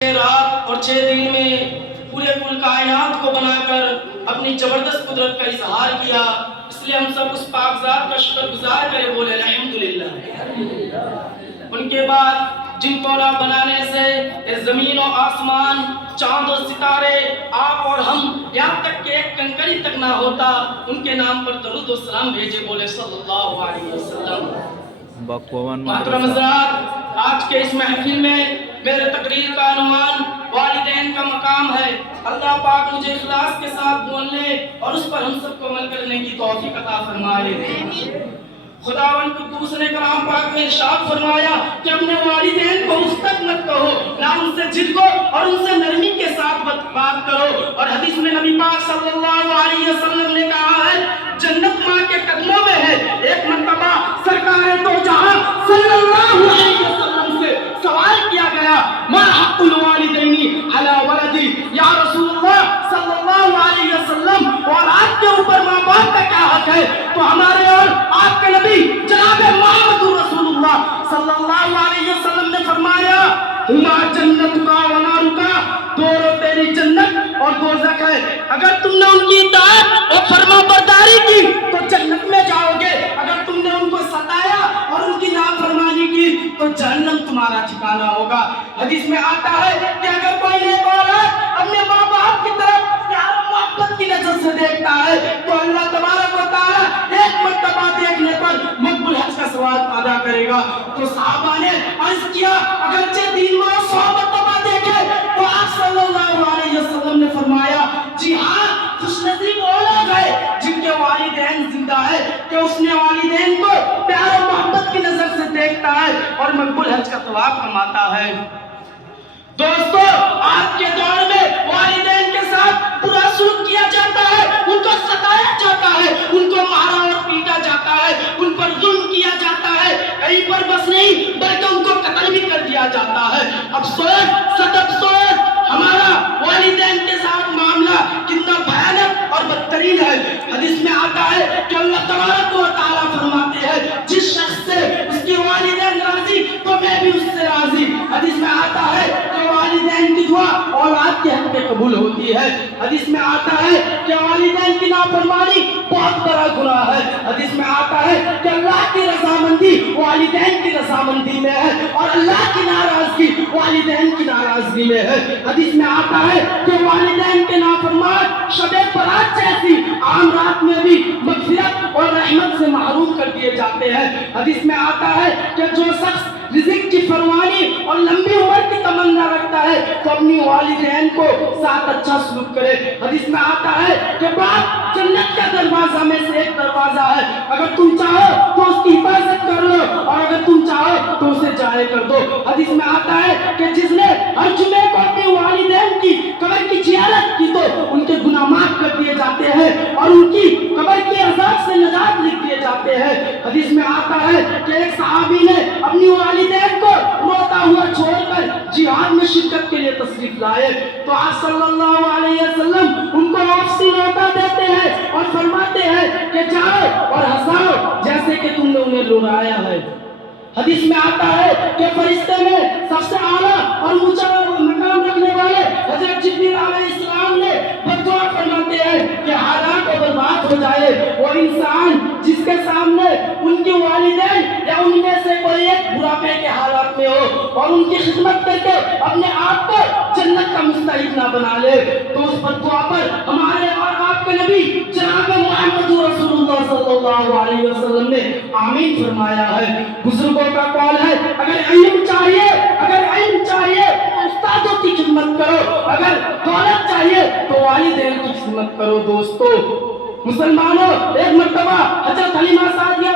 رات اور 6 دن میں پورے کل کائنات کو بنا کر اپنی زبردست قدرت کا اظہار کیا، اس لیے ہم سب اس پاک ذات کا شکر گزار کرے بولے الحمدللہ۔ ان کے بعد جن کو نہ بنانے سے زمین و آسمان، چاند و ستارے، آپ اور ہم، یہاں تک کہ ایک کنکری تک نہ ہوتا، ان کے نام پر درود و سلام بھیجے بولے صلی اللہ علیہ وسلم۔ محترم حضرات، آج کے اس محفل میں میرے تقریر کا عنوان والدین کا مقام ہے۔ اللہ پاک مجھے اخلاص کے ساتھ بولنے اور اس پر ہم سب کو عمل کرنے کی توفیق عطا فرمائے۔ خداوند قدوس نے کلام پاک میں ارشاد فرمایا کہ اپنے والدین کو مستق مت کہو، نہ ان سے ضد کو اور ان سے نرمی کے ساتھ بات کرو۔ اور حدیث میں نبی پاک صلی اللہ علیہ وسلم نے کہا ہے جنت ماں کے قدموں میں ہے۔ ایک مرتبہ سرکار دو جہاں صلی اللہ علیہ وسلم سے سوال کیا گیا ما حق الوالدین علی ولدی، یا رسول اللہ صلی اللہ علیہ وسلم، اور آپ کے اوپر ماں باپ کا کیا حق ہے؟ تو ہمارے اور آپ کے نبی جناب محمد رسول اللہ صلی اللہ علیہ وسلم نے فرمایا ہما جنت کا و نار کا، دونوں تیری جنت اور دوزخ ہے، اگر تم نے ان کی اطاعت اور فرما برداری کی تو جنت میں جاؤ گے، اگر تم نے ان کو ستایا اور ان کی نافرمانی کی تو جہنم تمہارا ٹھکانہ ہوگا۔ حدیث میں آتا ہے کہ اگر کوئی نیک اولاد اپنے ماں باپ کی طرف پیار و محبت کی نظر سے دیکھتا ہے تو اللہ تبارک و تعالی ایک مرتبہ دیکھنے پر مقبول حج کا ثواب ادا کرے گا۔ تو صحابہ نے عرض کیا اگرچہ دین میں 100 مرتبہ دیکھے تو آپ صلی اللہ علیہ وسلم نے فرمایا جی ہاں، خوش نصیب وہ لوگ ہیں جن کے والدین زندہ ہے کہ اس نے والدین کو پیار و محبت کی نظر سے دیکھتا ہے اور مقبول حج کا ثواب کماتا ہے۔ دوستو، آج کے دور میں والدین کے ساتھ برا سلوک کیا جاتا ہے، ان کو ستایا جاتا ہے، ان کو مارا اور پیٹا جاتا ہے، ان پر ظلم کیا جاتا ہے، کہیں پر بس نہیں بلکہ ان کو قتل بھی کر دیا جاتا ہے۔ افسوس، سخت افسوس، ہمارا والدین کے ساتھ معاملہ کتنا بھیانک اور بدترین ہے۔ حدیث میں آتا ہے کہ اللہ تبارک و تعالیٰ فرماتے ہیں جس شخص سے اس کے والدین راضی تو میں بھی اس سے راضی۔ حدیث میں آتا ہے کہ والدین کی دعا اولاد کے حق میں قبول ہوتی ہے۔ حدیث میں آتا ہے کہ والدین کی نافرمانی بہت بڑا گناہ ہے۔ حدیث میں آتا ہے کہ اللہ کی رضامندی والدین کی رضامندی میں ہے اور اللہ کی ناراضگی والدین کی ناراضگی میں ہے۔ حدیث میں آتا ہے کہ والدین کے نافرمان شب برات جیسی عام رات میں بھی مغفرت اور رحمت سے محروم کر دیے جاتے ہیں۔ حدیث میں آتا ہے کہ جو شخص رزق کی فراوانی اور لمبی عمر کی تمنا رکھتا ہے تو اپنی والدین کو ساتھ اچھا سلوک کرے۔ حدیث میں آتا ہے کہ باپ جنت کا دروازہ میں سے ایک دروازہ ہے، اگر تم چاہو تو اس کی حفاظت کر لو اور اگر تم چاہو تو اسے جائے کر دو۔ حدیث میں آتا ہے کہ جس نے ہر جمعے کو اپنے والدین کی قبر کی زیارت کی تو ان کے گناہ معاف کر دیے جاتے ہیں اور ان کی قبر کے عذاب سے نجات لکھ دیے جاتے ہیں۔ حدیث میں آتا ہے کہ ایک صحابی نے اپنی والدین کو روتا ہوا چھوڑ کر جہاد میں شرکت کے لیے تشریف لائے تو آپ صلی اللہ علیہ وسلم ان کو واپسی لوٹا دیتے ہیں اور فرماتے ہیں کہ جاؤ اور ہنساؤ جیسے کہ تم نے انہیں رلایا ہے۔ حدیث میں آتا ہے کہ فرشتے میں سب سے اعلیٰ اور اونچا مقام رکھنے والے حضرت جبریل علیہ السلام نے بدعا فرماتے ہیں کہ ہلاک و برباد ہو جائے وہ انسان جس کے سامنے ان کے والدین یا ان میں سے کوئی ایک بڑھاپے کے حالات میں ہو اور ان کی خدمت کر کے اپنے آپ کو جنت کا مستحق نہ بنا لے۔ تو اس بدعا پر ہمارے اور آپ کے نبی جناب محمد رسول اللہ صلی اللہ علیہ وسلم نے آمین فرمایا ہے۔ بزرگوں کا قول ہے اگر علم چاہیے تو استادوں کی خدمت کرو، اگر دولت چاہیے تو والدین کی خدمت کرو۔ دوستو مسلمانوں، ایک مرتبہ حضرت حلیمہ سعدیہ